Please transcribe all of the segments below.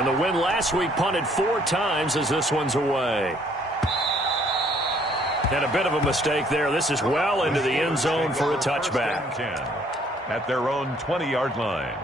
And the win last week punted 4 times as this one's away. And a bit of a mistake there. This is well into the end zone for a touchback. 10 at their own 20-yard line.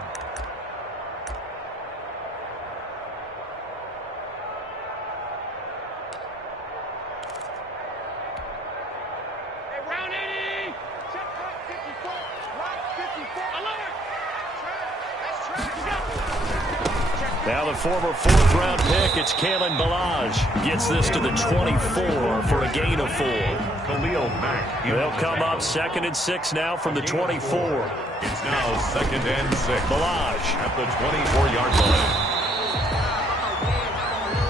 Now the former 4th-round pick, it's Kalen Ballage. Gets this to the 24 for a gain of 4. Khalil Mack. They'll come up 2nd and 6 now from the 24. It's now 2nd and 6. Ballage at the 24-yard line.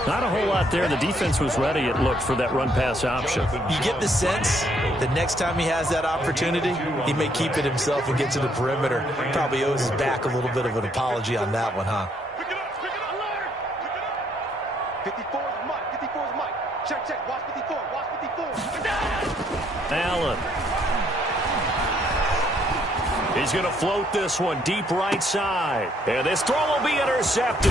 Not a whole lot there. The defense was ready, it looked, for that run-pass option. You get the sense that next time he has that opportunity, he may keep it himself and get to the perimeter. Probably owes his back a little bit of an apology on that one, huh? 54 is Mike. 54 is Mike. Check. Watch 54. Watch 54. Allen. He's going to float this one deep right side. And this throw will be intercepted.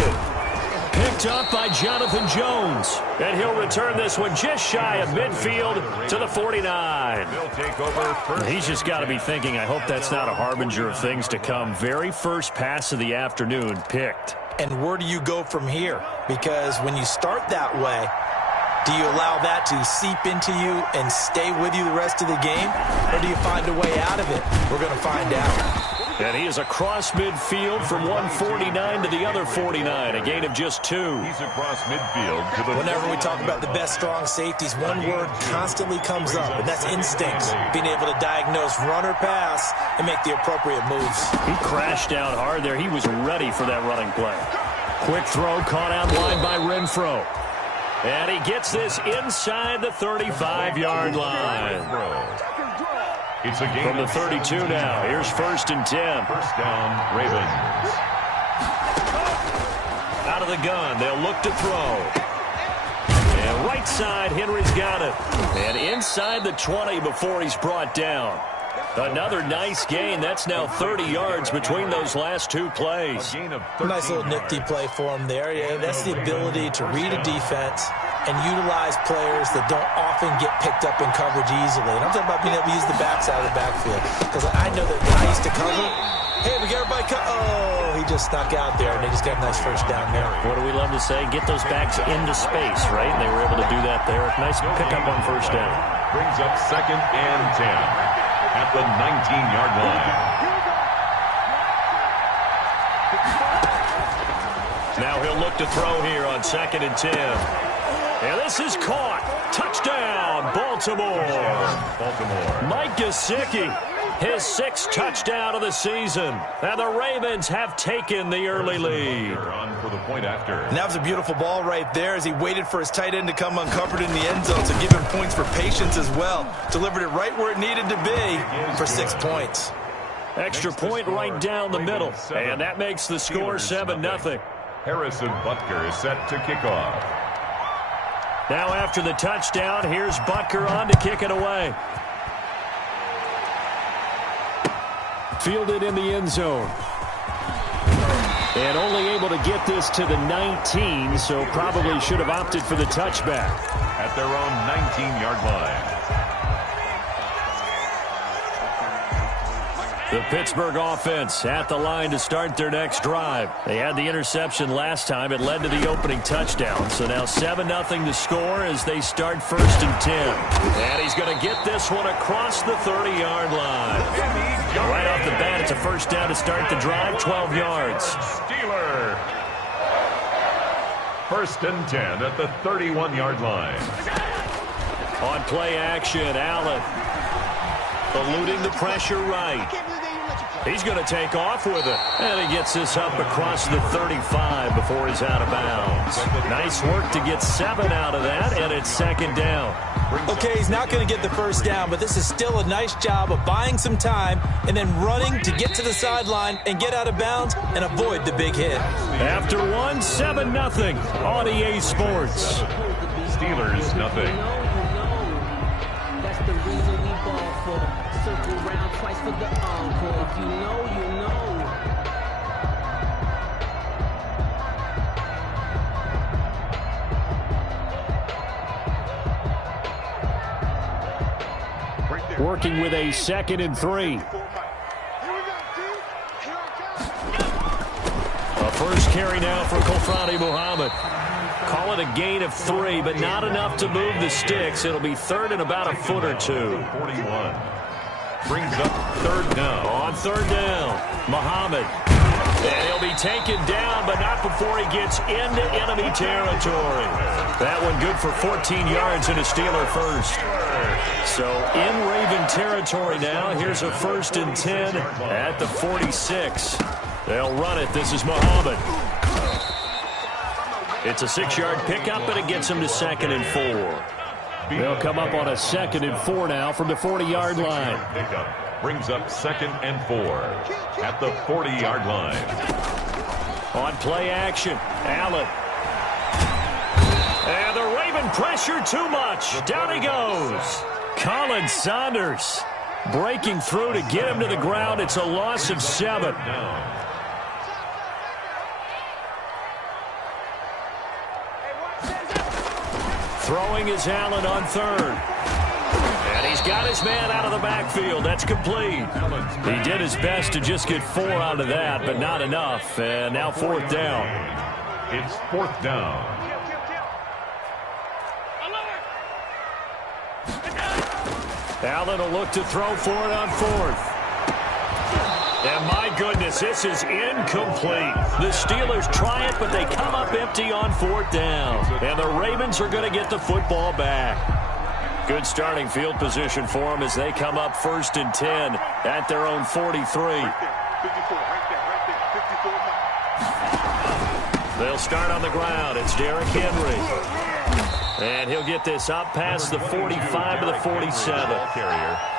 Picked up by Jonathan Jones. And he'll return this one just shy of midfield to the 49. They'll take over first. He's just got to be thinking, I hope that's not a harbinger of things to come. Very first pass of the afternoon picked. And where do you go from here? Because when you start that way, do you allow that to seep into you and stay with you the rest of the game? Or do you find a way out of it? We're going to find out. And he is across midfield from 149 to the other 49, a gain of just 2. He's across midfield to the... Whenever we talk about the best strong safeties, one word constantly comes up, and that's instincts. Being able to diagnose run or pass and make the appropriate moves. He crashed down hard there. He was ready for that running play. Quick throw caught out wide by Renfro. And he gets this inside the 35-yard line. It's a gain from the 32 now. Here's 1st and 10. First down, Ravens. Out of the gun. They'll look to throw. And right side, Henry's got it. And inside the 20 before he's brought down. Another nice gain. That's now 30 yards between those last 2 plays. Nice little nifty play for him there. Yeah, that's the ability to read a defense and utilize players that don't often get picked up in coverage easily. And I'm talking about being able to use the backside of the backfield. Because I know that when I used to cover, hey, we got everybody oh, he just snuck out there, and they just got a nice first down there. What do we love to say? Get those backs into space, right? And they were able to do that there. Nice pickup on first down. Brings up 2nd and 10 at the 19-yard line. Now he'll look to throw here on 2nd and 10. And this is caught. Touchdown, Baltimore. Mike Gesicki, his 6th touchdown of the season. And the Ravens have taken the early lead. On for the point after. And that was a beautiful ball right there as he waited for his tight end to come uncovered in the end zone. So give him points for patience as well. Delivered it right where it needed to be for 6 points. Extra point right down the middle. And that makes the score 7-0. Harrison Butker is set to kick off. Now after the touchdown, here's Butker on to kick it away. Fielded in the end zone. And only able to get this to the 19, so probably should have opted for the touchback. At their own 19-yard line. The Pittsburgh offense at the line to start their next drive. They had the interception last time. It led to the opening touchdown. So now 7-0 to score as they start 1st and 10. And he's going to get this one across the 30-yard line. Right off the bat, it's a first down to start the drive, 12 yards. Steeler. 1st and 10 at the 31-yard line. On play action, Allen eluding the pressure right. He's going to take off with it. And he gets this up across the 35 before he's out of bounds. Nice work to get 7 out of that, and it's 2nd down. Okay, he's not going to get the first down, but this is still a nice job of buying some time and then running to get to the sideline and get out of bounds and avoid the big hit. After 7-0 on EA Sports. Steelers, nothing. That's the reason we ball for them. Circle round twice for the encore. If you know, you know. working with a 2nd and 3. A first carry now for Kofrani Muhammad. Call it a gain of 3, but not enough to move the sticks. It'll be 3rd and about a foot or 2. 41. Brings up 3rd down. On 3rd down, Muhammad. And he'll be taken down, but not before he gets into enemy territory. That one good for 14 yards and a Steeler first. So in Raven territory now. Here's a 1st and 10 at the 46. They'll run it. This is Muhammad. It's a 6-yard pickup, but it gets him to 2nd and 4. They'll come up on a 2nd and 4 now from the 40-yard line. Pickup brings up 2nd and 4 at the 40-yard line. On play action, Allen. And the Raven pressure too much. Down he goes. Colin Saunders breaking through to get him to the ground. It's a loss of 7. Throwing is Allen on 3rd. And he's got his man out of the backfield. That's complete. He did his best to just get 4 out of that, but not enough. And now 4th down. It's 4th down. Allen will look to throw for it on 4th. And my goodness, this is incomplete. The Steelers try it, but they come up empty on 4th down. And the Ravens are going to get the football back. Good starting field position for them as they come up 1st and 10 at their own 43. They'll start on the ground. It's Derrick Henry. And he'll get this up past the 45 to the 47.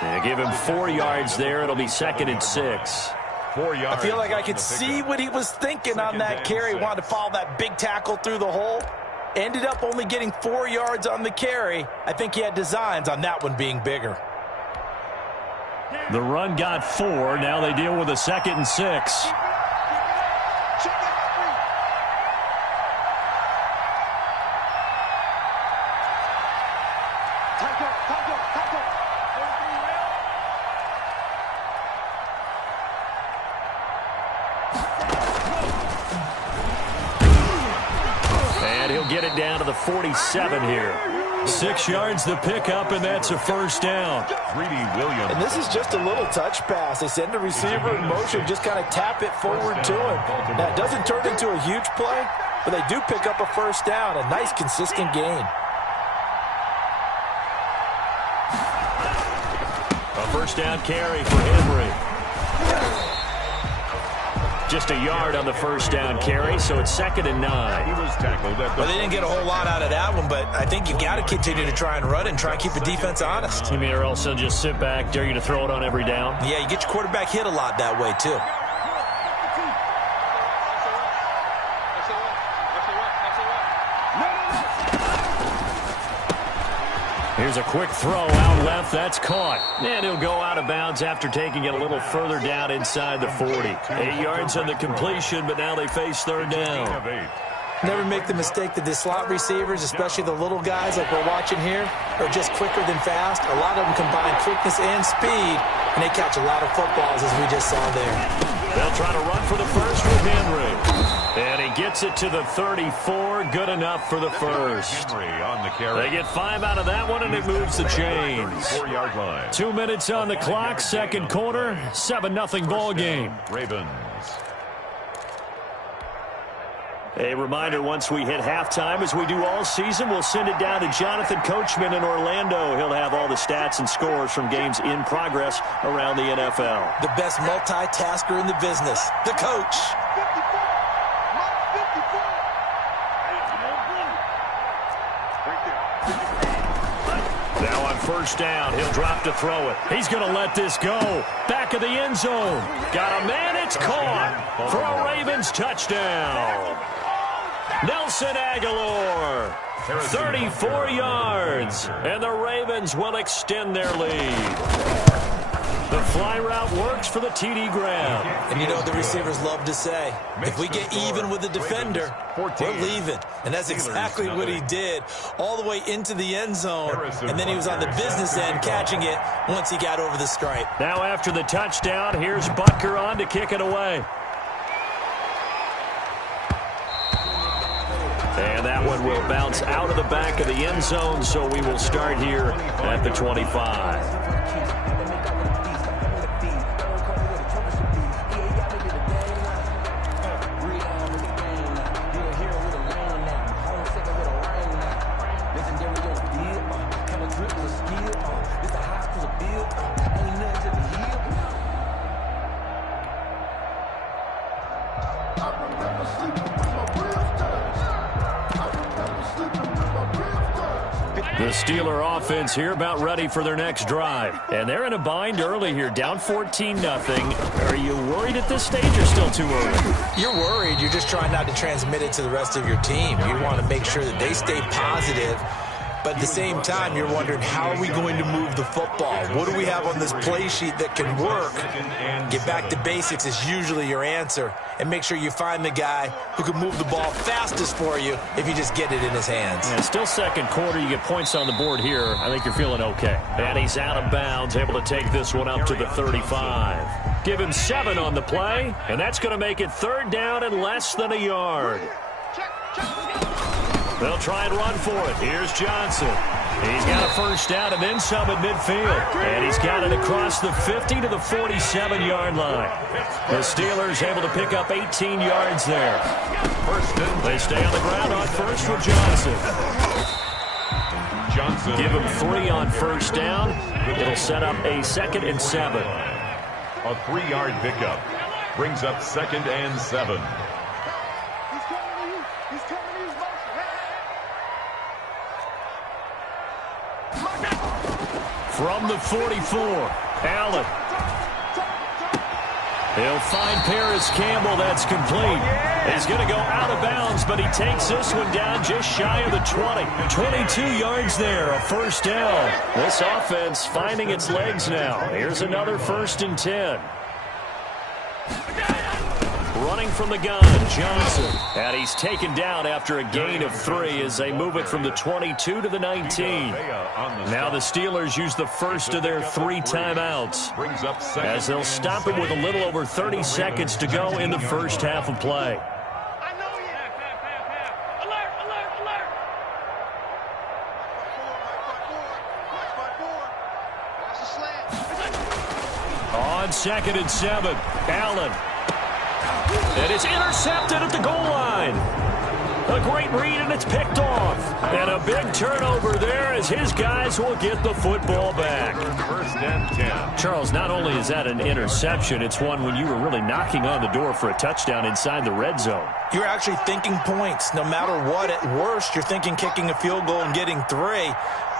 And give him 4 yards there. It'll be 2nd and 6. 4 yards. I feel like I could see what he was thinking on that carry. He wanted to follow that big tackle through the hole. Ended up only getting 4 yards on the carry. I think he had designs on that one being bigger. The run got 4. Now they deal with a 2nd and 6. Get it down to the 47 here. 6 yards the pickup, and that's a 1st down. Williams. And this is just a little touch pass. They send the receiver in motion, just kind of tap it forward to him. Now, it doesn't turn into a huge play, but they do pick up a 1st down. A nice, consistent gain. A 1st down carry for Henry. Just a yard on the 1st down carry, so it's 2nd and 9. He was tackled at the Well, they didn't get a whole lot out of that one, but I think you got to continue to try and run and try and keep the defense honest. You mean, or else they'll just sit back, dare you to throw it on every down? Yeah, you get your quarterback hit a lot that way, too. Here's a quick throw out left. That's caught. And he'll go out of bounds after taking it a little further down inside the 40. 8 yards on the completion, but now they face 3rd down. Never make the mistake that the slot receivers, especially the little guys like we're watching here, are just quicker than fast. A lot of them combine quickness and speed, and they catch a lot of footballs, as we just saw there. They'll try to run for the first with Henry. And he gets it to the 34. Good enough for the first. Henry on the carry. They get 5 out of that one, and it moves the chains. 4-yard line. 2 minutes on the clock, 2nd quarter, 7-0 ball game. Ravens. A reminder, once we hit halftime, as we do all season, we'll send it down to Jonathan Coachman in Orlando. He'll have all the stats and scores from games in progress around the NFL. The best multitasker in the business, the coach. Now on 1st down, he'll drop to throw it. He's going to let this go. Back of the end zone. Got a man, it's caught for a Ravens touchdown. Nelson Aguilar, 34 yards, and the Ravens will extend their lead. The fly sideline route works for the TD grab. And you know what the receivers love to say? If we get even with the defender, we're leaving. And that's exactly what he did, all the way into the end zone. And then he was on the business end catching it once he got over the stripe. Now after the touchdown, here's Butker on to kick it away. And that one will bounce out of the back of the end zone, so we will start here at the 25. The Steeler offense here about ready for their next drive. And they're in a bind early here, down 14-0. Are you worried at this stage or still too early? You're worried. You're just trying not to transmit it to the rest of your team. You want to make sure that they stay positive. But at the same time, you're wondering, how are we going to move the football? What do we have on this play sheet that can work? Get back to basics is usually your answer. And make sure you find the guy who can move the ball fastest for you if you just get it in his hands. Yeah, still second quarter. You get points on the board here. I think you're feeling okay. And he's out of bounds, able to take this one up to the 35. Give him 7 on the play, and that's going to make it 3rd down and less than a yard. They'll try and run for it. Here's Johnson. He's got a first down and then some at midfield. And he's got it across the 50 to the 47-yard line. The Steelers able to pick up 18 yards there. They stay on the ground on first with Johnson. Give him 3 on first down. It'll set up a 2nd and 7. A 3-yard pickup brings up 2nd and 7. From the 44, Allen. He'll find Paris Campbell. That's complete. He's going to go out of bounds, but he takes this one down just shy of the 20. 22 yards there, a first down. This offense finding its legs now. Here's another 1st and 10. Running from the gun, Johnson. And he's taken down after a gain of 3 as they move it from the 22 to the 19. Now the Steelers use the first of their 3 timeouts as they'll stop it with a little over 30 seconds to go in the first half of play. On 2nd and 7, Allen. And it's intercepted at the goal line. A great read, and it's picked off. And a big turnover there as his guys will get the football back. 1st and 10. Charles, not only is that an interception, it's one when you were really knocking on the door for a touchdown inside the red zone. You're actually thinking points. No matter what, at worst, you're thinking kicking a field goal and getting 3.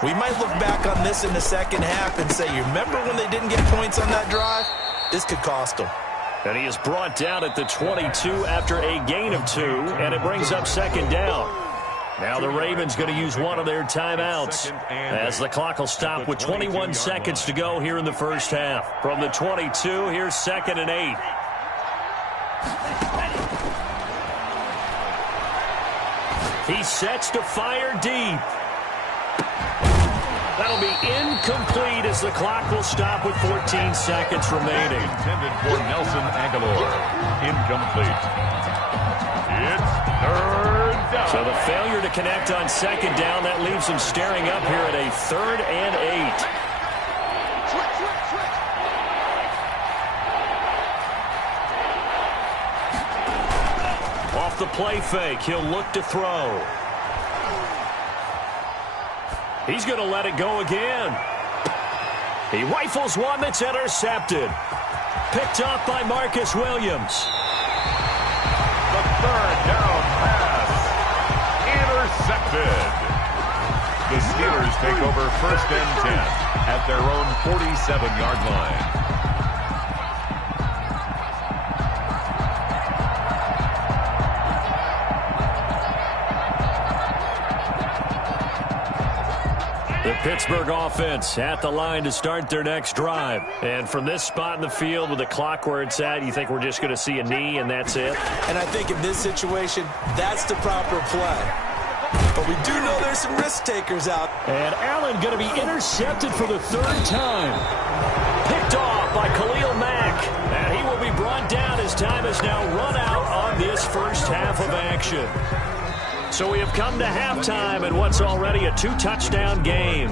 We might look back on this in the second half and say, you remember when they didn't get points on that drive? This could cost them. And he is brought down at the 22 after a gain of 2, and it brings up 2nd down. Now the Ravens going to use one of their timeouts as the clock will stop with 21 seconds to go here in the first half. From the 22, here's 2nd and 8. He sets to fire deep. That'll be incomplete as the clock will stop with 14 seconds remaining. Intended for Nelson Aguilar. Incomplete. It's 3rd down. So the failure to connect on 2nd down, that leaves him staring up here at a 3rd and 8. Off the play fake, he'll look to throw. He's going to let it go again. He rifles one that's intercepted. Picked up by Marcus Williams. The 3rd down pass. Intercepted. The Steelers take over 1st and 10 at their own 47-yard line. Pittsburgh offense at the line to start their next drive. And from this spot in the field with the clock where it's at, you think we're just going to see a knee and that's it? And I think in this situation, that's the proper play. But we do know there's some risk takers out. And Allen going to be intercepted for the third time. Picked off by Khalil Mack. And he will be brought down as time has now run out on this first half of action. So we have come to halftime in what's already a 2-touchdown game.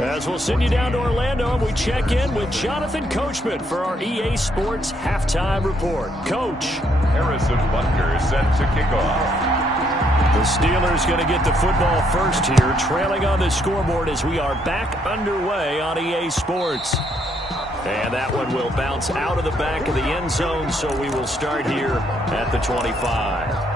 As we'll send you down to Orlando, and we check in with Jonathan Coachman for our EA Sports Halftime Report. Coach. Harrison Butker set to kick off. The Steelers going to get the football first here, trailing on the scoreboard as we are back underway on EA Sports. And that one will bounce out of the back of the end zone, so we will start here at the 25.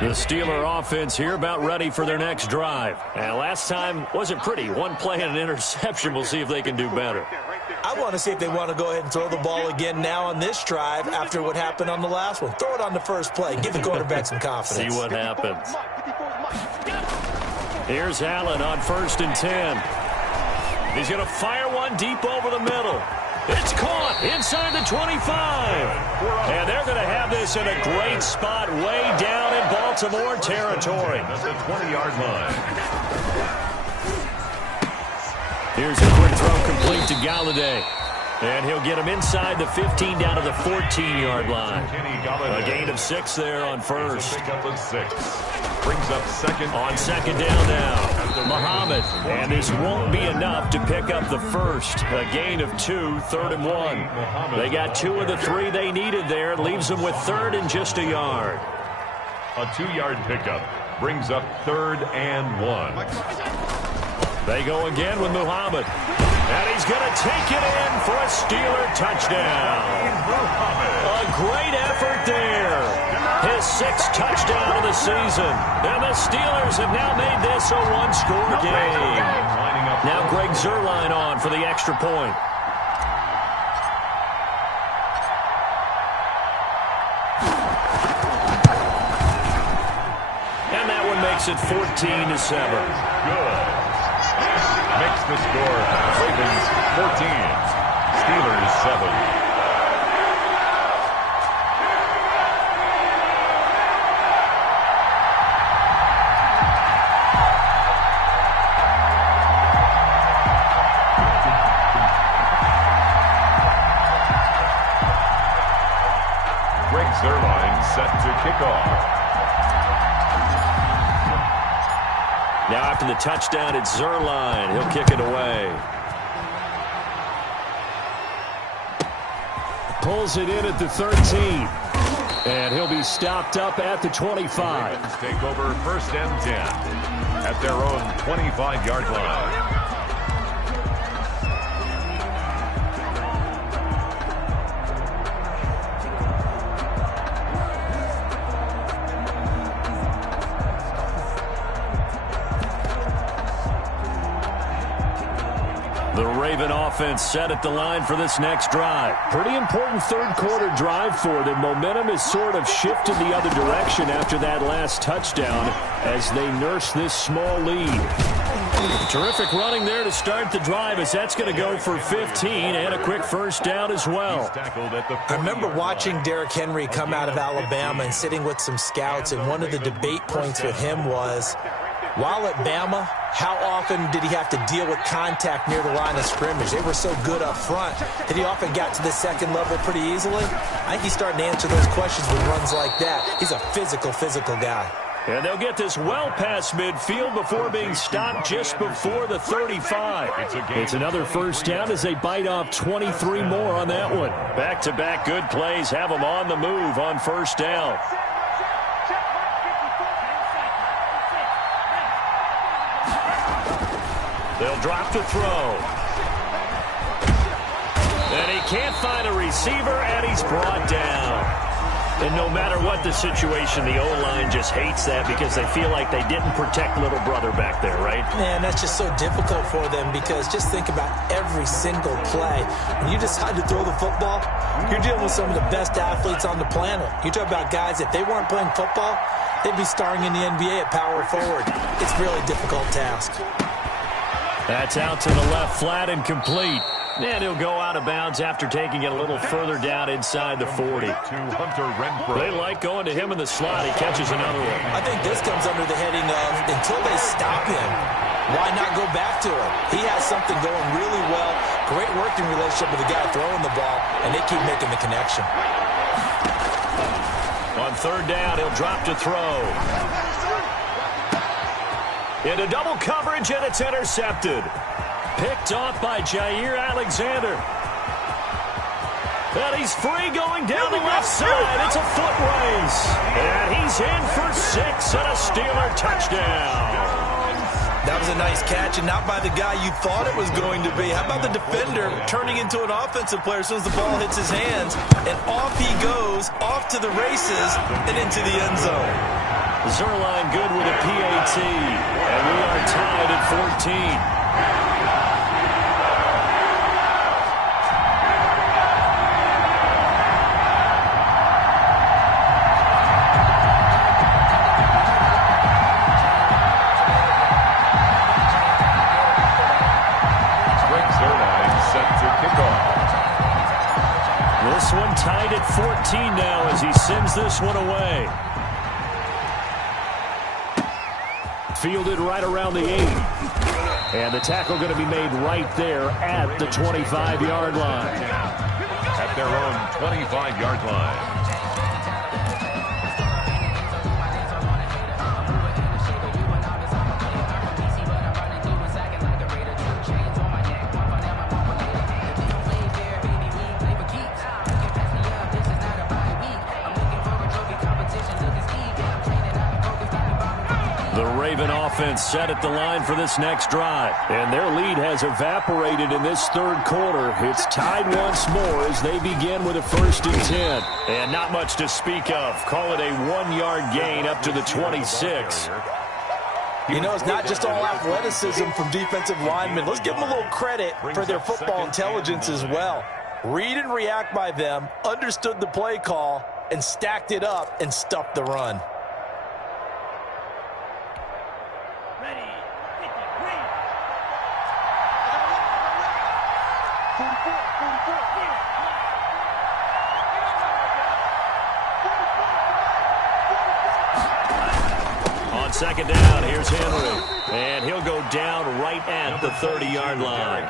The Steeler offense here about ready for their next drive. And last time wasn't pretty. One play and an interception. We'll see if they can do better. I want to see if they want to go ahead and throw the ball again now on this drive after what happened on the last one. Throw it on the first play. Give the quarterback some confidence. See what happens. Here's Allen on 1st and 10. He's going to fire one deep over the middle. It's caught inside the 25. And they're going to have this in a great spot way down in Baltimore territory. At the 20-yard line. Here's a quick throw complete to Galladay. And he'll get him inside the 15 down to the 14-yard line. A gain of 6 there on first. Pickup of 6. Brings up second. On second down now, Muhammad. And this won't be enough to pick up the first. A gain of 2, 3rd and 1. They got 2 of the 3 they needed there. Leaves them with 3rd and just a yard. A 2-yard pickup brings up 3rd and 1. They go again with Muhammad. And he's going to take it in for a Steeler touchdown. A great effort there. His 6th touchdown of the season. And the Steelers have now made this a 1-score game. Now Greg Zuerlein on for the extra point. And that one makes it 14-7. Good. Makes the score Ravens 14, Steelers 7. Greg Zuerlein set to kick off. Now after the touchdown, it's Zuerlein. He'll kick it away. Pulls it in at the 13. And he'll be stopped up at the 25. Ravens take over 1st and 10 at their own 25-yard line. The Raven offense set at the line for this next drive. Pretty important third-quarter drive for them. Momentum has sort of shifted the other direction after that last touchdown as they nurse this small lead. Terrific running there to start the drive as that's going to go for 15 and a quick first down as well. I remember watching Derrick Henry come out of Alabama and sitting with some scouts, and one of the debate points with him was, while at Bama, how often did he have to deal with contact near the line of scrimmage? They were so good up front that he often got to the second level pretty easily. I think he's starting to answer those questions with runs like that. He's a physical guy. And they'll get this well past midfield before being stopped just before the 35. It's another first down as they bite off 23 more on that one. Back-to-back good plays have them on the move on first down. They'll drop the throw. And he can't find a receiver, and he's brought down. And no matter what the situation, the O-line just hates that because they feel like they didn't protect little brother back there, right? Man, that's just so difficult for them because just think about every single play. When you decide to throw the football, you're dealing with some of the best athletes on the planet. You talk about guys, if they weren't playing football, they'd be starring in the NBA at power forward. It's a really difficult task. That's out to the left, flat and complete. And he'll go out of bounds after taking it a little further down inside the 40. They like going to him in the slot. He catches another one. I think this comes under the heading of until they stop him, why not go back to him? He has something going really well. Great working relationship with the guy throwing the ball, and they keep making the connection. On third down, he'll drop to throw. Into double coverage, and it's intercepted. Picked off by Jair Alexander. And he's free going down the left side. It's a foot race. And he's in for 6 and a Steeler touchdown. That was a nice catch, and not by the guy you thought it was going to be. How about the defender turning into an offensive player as soon as the ball hits his hands? And off he goes, off to the races, and into the end zone. Zerline good with a PAT. And we are tied at 14. This one tied at 14 now as he sends this one away. Fielded right around the 8. And the tackle going to be made right there at the 25-yard line. At their own 25-yard line. Raven offense set at the line for this next drive. And their lead has evaporated in this third quarter. It's tied once more as they begin with a 1st and 10. And not much to speak of. Call it a 1-yard gain up to the 26. You know, it's not just all athleticism from defensive linemen. Let's give them a little credit for their football intelligence as well. Read and react by them, understood the play call, and stacked it up and stuffed the run. On second down, here's Henry. And he'll go down right at the 30-yard line.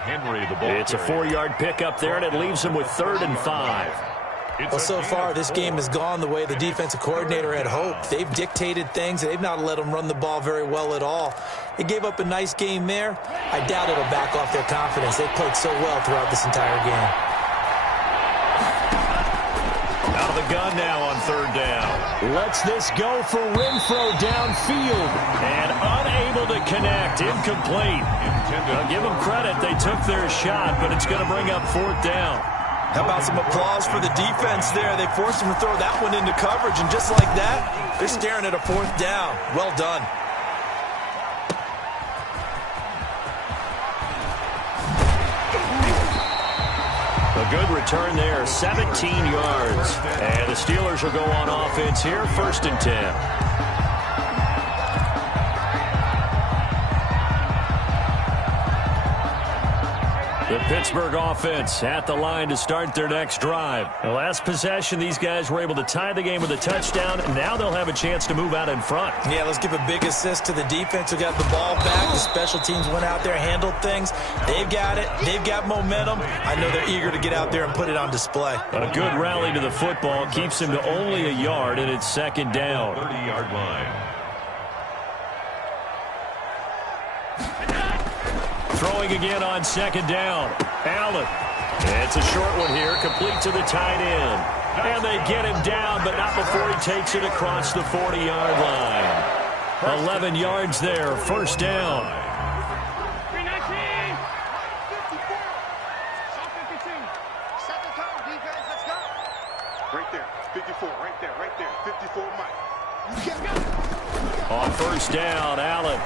It's a 4-yard pickup there, and it leaves him with 3rd and 5. Well, so far, this game has gone the way the defensive coordinator had hoped. They've dictated things. They've not let them run the ball very well at all. They gave up a nice game there. I doubt it'll back off their confidence. They've played so well throughout this entire game. Out of the gun now on 3rd down. Lets this go for Renfro downfield. And unable to connect. Incomplete. I'll give them credit. They took their shot, but it's going to bring up 4th down. How about some applause for the defense there? They forced them to throw that one into coverage, and just like that, they're staring at a 4th down. Well done. A good return there, 17 yards. And the Steelers will go on offense here, 1st and 10. The Pittsburgh offense at the line to start their next drive. The last possession, these guys were able to tie the game with a touchdown. Now they'll have a chance to move out in front. Yeah, let's give a big assist to the defense who got the ball back. The special teams went out there, handled things. They've got it. They've got momentum. I know they're eager to get out there and put it on display. A good rally to the football keeps him to only a yard, and it's 2nd down. 30-yard line. Throwing again on 2nd down. Allen. It's a short one here, complete to the tight end. And they get him down, but not before he takes it across the 40-yard line. 11 yards there, 1st down. Right there, 54, right there, right On first down, Allen.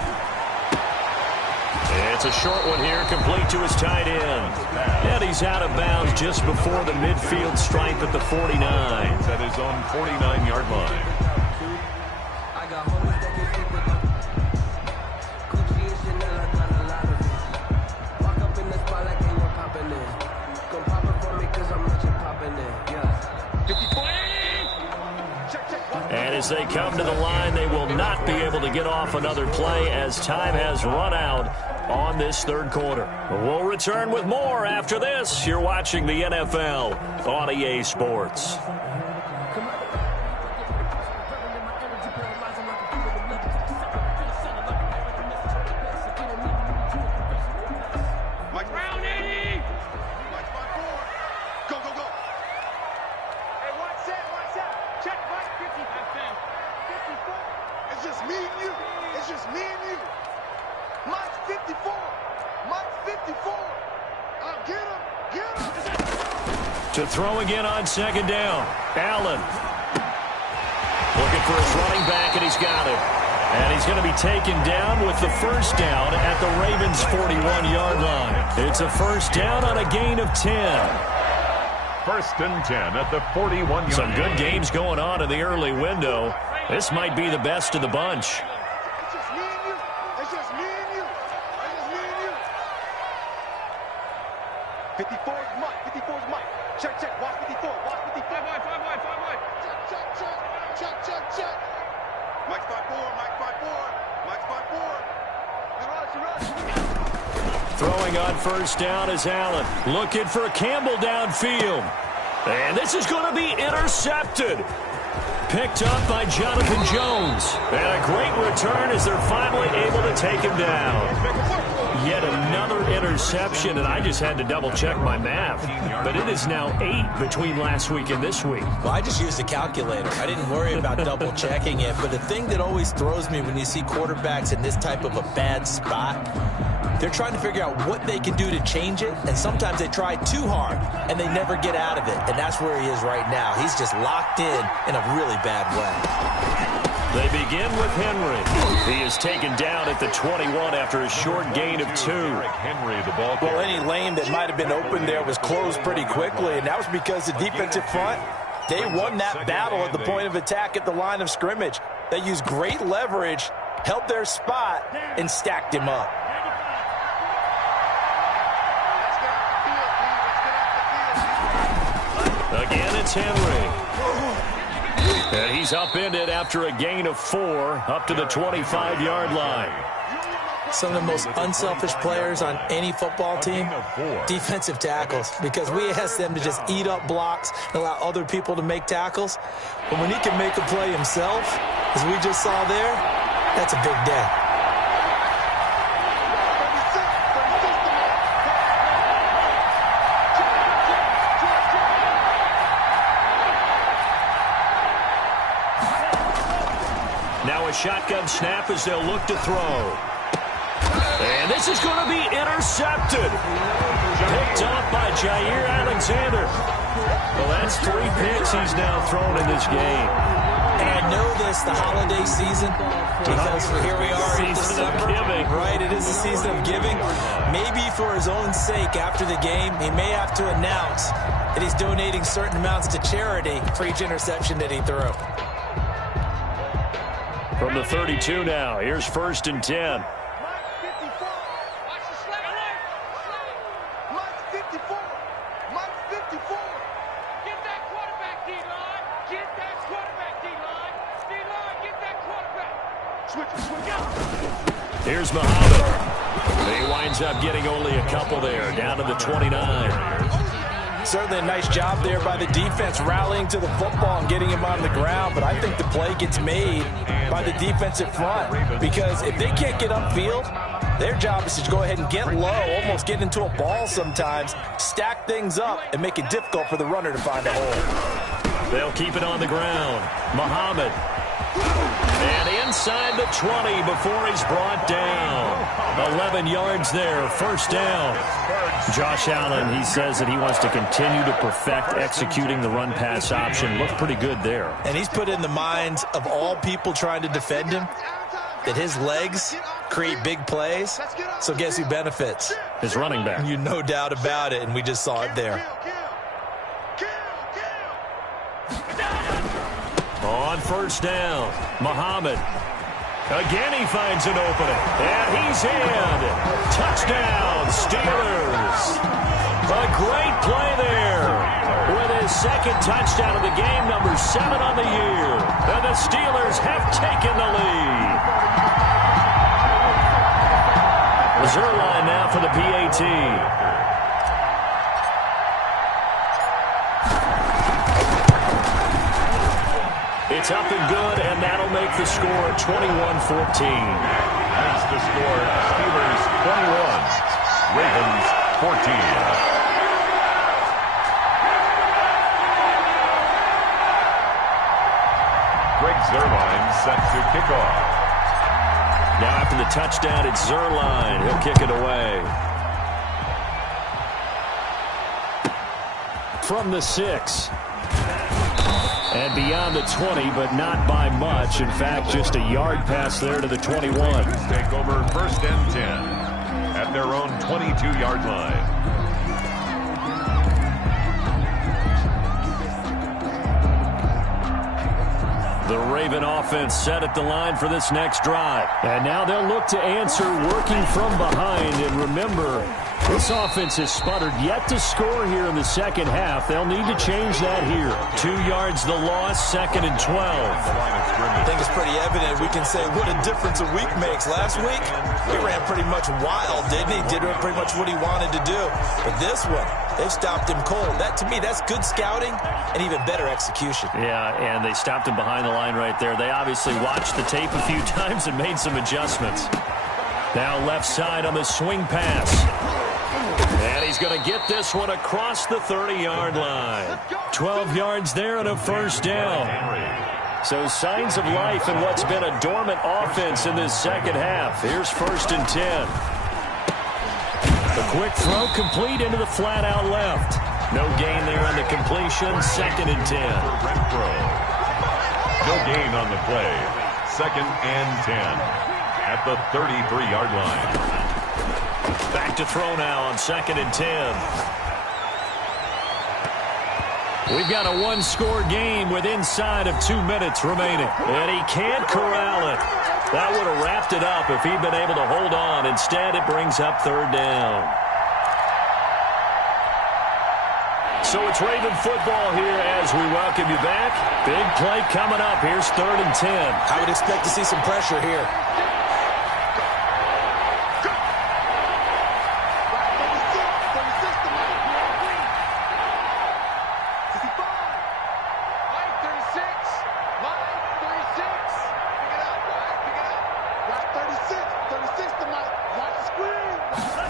It's a short one here, complete to his tight end. And he's out of bounds just before the midfield stripe at the 49. At his own 49-yard line. And as they come to the line, they will not be able to get off another play as time has run out on this third quarter. We'll return with more after this. You're watching the NFL on EA Sports. To throw again on second down. Allen. Looking for his running back, and he's got it. And he's going to be taken down with the first down at the Ravens' 41-yard line. It's a first down on a gain of 10. First and 10 at the 41-yard line. Some good games going on in the early window. This might be the best of the bunch. It's just me and you. It's just me and you. It's just me and you. 54 is Mike. 54 is Mike. Check, check. Watch 54. Watch 54. 5 wide. Check. Mike's 5-4. Mike's 5-4. Mike's 5-4. He rush. Throwing on first down is Allen. Looking for Campbell downfield. And this is going to be intercepted. Picked up by Jonathan Jones. And a great return as they're finally able to take him down. Yet another interception, and I just had to double-check my math. But it is now 8 between last week and this week. Well, I just used a calculator. I didn't worry about double-checking it. But the thing that always throws me when you see quarterbacks in this type of a bad spot, they're trying to figure out what they can do to change it, and sometimes they try too hard, and they never get out of it. And that's where he is right now. He's just locked in a really bad way. They begin with Henry. He is taken down at the 21 after a short gain of 2. Henry, the ball Well, any lane that might have been open there was closed pretty quickly, and that was because the defensive front, they won that battle at the point of attack at the line of scrimmage. They used great leverage, held their spot, and stacked him up. Again, it's Henry. And he's upended after a gain of 4 up to the 25-yard line. Some of the most unselfish players on any football team, defensive tackles, because we ask them to just eat up blocks and allow other people to make tackles. But when he can make a play himself, as we just saw there, that's a big day. Now a shotgun snap as they'll look to throw. And this is going to be intercepted. Picked up by Jair Alexander. Well, that's 3 picks he's now thrown in this game. And I know this, the holiday season, because here we are in December. Right, it is the season of giving. Maybe for his own sake after the game, he may have to announce that he's donating certain amounts to charity for each interception that he threw. From the 32 now, here's first and 10. Here's Muhammad. He winds up getting only a couple there, down to the 29. Certainly a nice job there by the defense, rallying to the football and getting him on the ground. But I think the play gets made by the defensive front, because if they can't get upfield, their job is to go ahead and get low, almost get into a ball sometimes, stack things up, and make it difficult for the runner to find a hole. They'll keep it on the ground. Muhammad. And inside the 20 before he's brought down. 11 yards there, first down. Josh Allen, he says that he wants to continue to perfect executing the run-pass option. Looked pretty good there. And he's put in the minds of all people trying to defend him that his legs create big plays. So guess who benefits? His running back. You no doubt about it, and we just saw it there. On first down, Muhammad. Again he finds an opening, and he's in. Touchdown, Steelers. A great play there with his second touchdown of the game, number 7 on the year. And the Steelers have taken the lead. Zerline now for the PAT. It's up and good, and that'll make the score 21-14. Makes the score Steelers 21, Ravens 14. Greg Zerline set to kick off. Now after the touchdown, it's Zerline. He'll kick it away. From the 6. And beyond the 20, but not by much. In fact, just a yard pass there to the 21. Take over first and 10 at their own 22-yard line. The Raven offense set at the line for this next drive. And now they'll look to answer working from behind. And remember, this offense has sputtered yet to score here in the second half. They'll need to change that here. 2 yards the loss, 2nd and 12. I think it's pretty evident. We can say what a difference a week makes. Last week, he ran pretty much wild, didn't he? Did pretty much what he wanted to do. But this one, they've stopped him cold. That, to me, that's good scouting and even better execution. Yeah, and they stopped him behind the line right there. They obviously watched the tape a few times and made some adjustments. Now left side on the swing pass. And he's going to get this one across the 30-yard line. 12 yards there and a first down. So signs of life in what's been a dormant offense in this second half. Here's 1st and 10. The quick throw complete into the flat out left. No gain there on the completion. 2nd and 10. No gain on the play. 2nd and 10 at the 33-yard line. Back to throw now on 2nd and 10. We've got a one-score game with inside of 2 minutes remaining. And he can't corral it. That would have wrapped it up if he'd been able to hold on. Instead, it brings up 3rd down. So it's Raven football here as we welcome you back. Big play coming up. Here's 3rd and 10. I would expect to see some pressure here.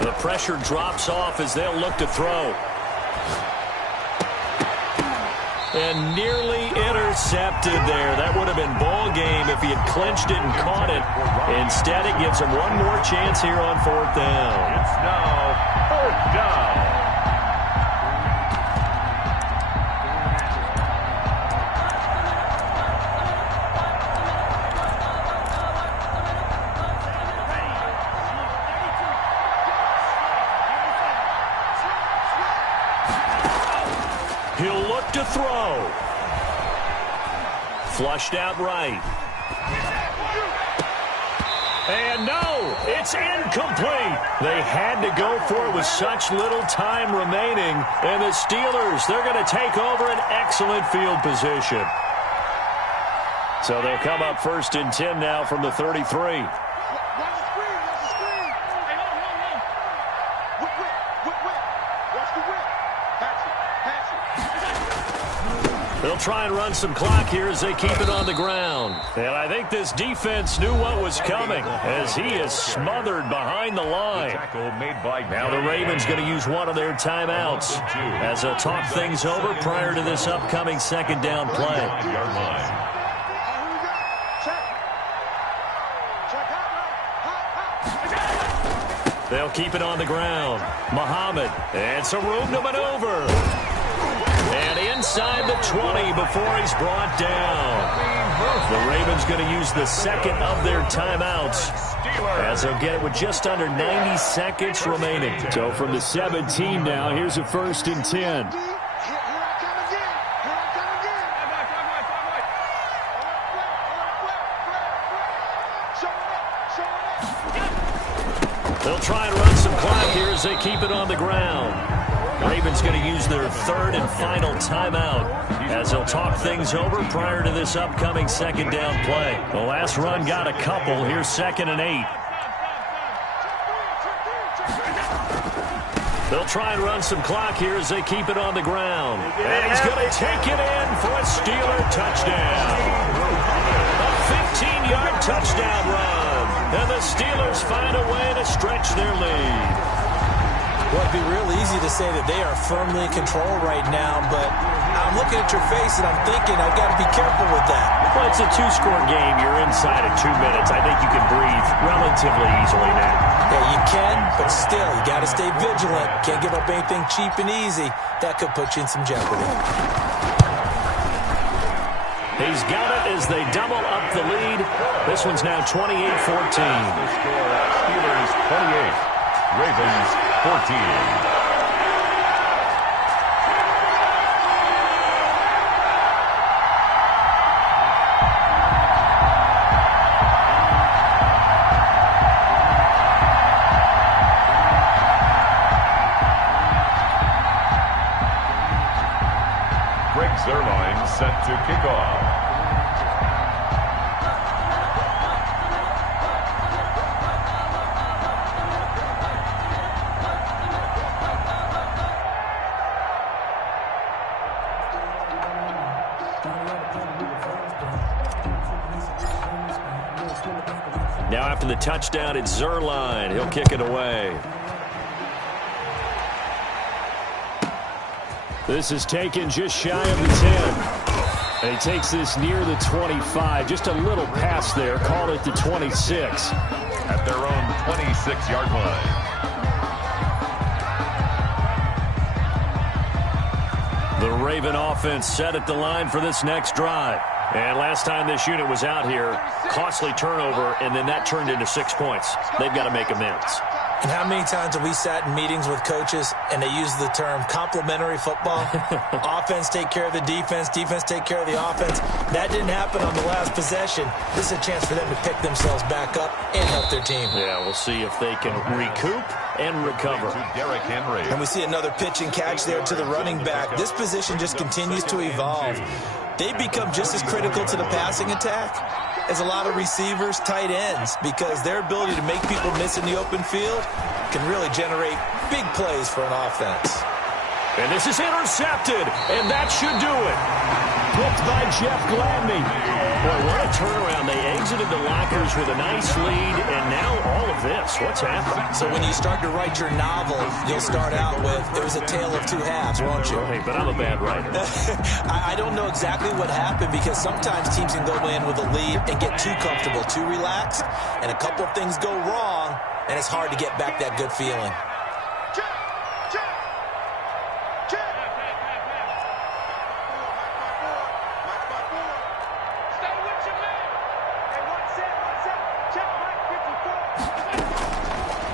The pressure drops off as they'll look to throw. And nearly intercepted there. That would have been ball game if he had clinched it and caught it. Instead, it gives him one more chance here on 4th down. It's now 4th down. He'll look to throw. Flushed out right. And no, it's incomplete. They had to go for it with such little time remaining. And the Steelers, they're going to take over an excellent field position. So they'll come up 1st and 10 now from the 33. They'll try and run some clock here as they keep it on the ground. And I think this defense knew what was coming as he is smothered behind the line. Now the Ravens going to use one of their timeouts as they'll talk things over prior to this upcoming 2nd down play. They'll keep it on the ground. Muhammad, and some room to maneuver. And inside the 20 before he's brought down. The Ravens going to use the second of their timeouts, as they'll get it with just under 90 seconds remaining. So from the 17 now, here's a 1st and 10. They'll try and run some clock here as they keep it on the ground. Ravens going to use their 3rd and final timeout as they'll talk things over prior to this upcoming 2nd down play. The last run got a couple. Here's 2nd and 8. They'll try and run some clock here as they keep it on the ground. And he's going to take it in for a Steeler touchdown. A 15-yard touchdown run. And the Steelers find a way to stretch their lead. Well, it'd be real easy to say that they are firmly in control right now, but I'm looking at your face and I'm thinking I've got to be careful with that. Well, it's a 2-score game. You're inside of 2 minutes. I think you can breathe relatively easily now. Yeah, you can, but still, you got to stay vigilant. Can't give up anything cheap and easy. That could put you in some jeopardy. He's got it as they double up the lead. This one's now 28-14. Steelers 28. Ravens 14. Greg Zuerlein set to kick off. Now after the touchdown, it's Zuerlein. He'll kick it away. This is taken just shy of the 10. And he takes this near the 25. Just a little pass there. Call it the 26. At their own 26-yard line. The Raven offense set at the line for this next drive. And last time this unit was out here, costly turnover, and then that turned into 6 points. They've got to make amends. And how many times have we sat in meetings with coaches and they use the term complementary football? Offense take care of the defense, defense take care of the offense. That didn't happen on the last possession. This is a chance for them to pick themselves back up and help their team. Yeah, we'll see if they can recoup and recover. Derrick Henry. And we see another pitch and catch there to the running back. This position just continues to evolve. They become just as critical to the passing attack as a lot of receivers, tight ends, because their ability to make people miss in the open field can really generate big plays for an offense. And this is intercepted, and that should do it. Picked by Jeff Gladney. Boy, what a turnaround. They exited the lockers with a nice lead, and now all of this. What's happening? So when you start to write your novel, you'll start out with, it was a tale of two halves, won't you? Hey, but I'm a bad writer. I don't know exactly what happened, because sometimes teams can go in with a lead and get too comfortable, too relaxed, and a couple of things go wrong, and it's hard to get back that good feeling.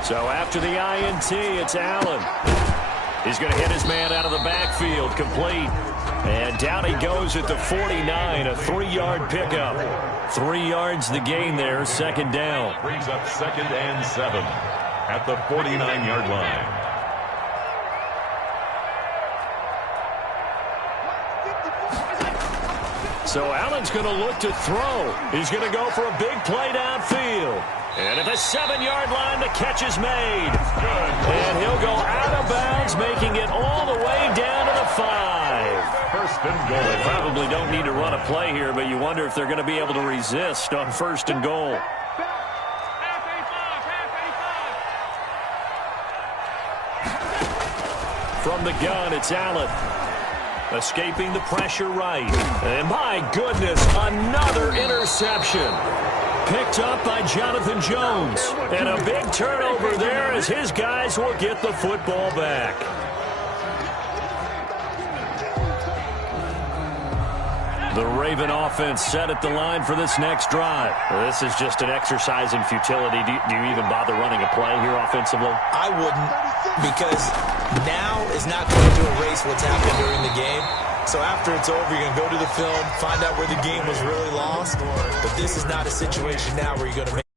So after the INT, it's Allen. He's going to hit his man out of the backfield, complete. And down he goes at the 49, a 3-yard pickup. 3 yards the gain there, 2nd down. Brings up 2nd and 7 at the 49-yard line. So Allen's going to look to throw. He's going to go for a big play downfield. And at the 7-yard line, the catch is made. And he'll go out of bounds, making it all the way down to the 5. First and goal. They probably don't need to run a play here, but you wonder if they're going to be able to resist on 1st and goal. From the gun, it's Allen. Escaping the pressure right. And my goodness, another interception. Picked up by Jonathan Jones. And a big turnover there as his guys will get the football back. The Raven offense set at the line for this next drive. Well, this is just an exercise in futility. Do you even bother running a play here offensively? I wouldn't, because now is not going to erase what's happened during the game. So after it's over, you're going to go to the film, find out where the game was really lost. But this is not a situation now where you're going to make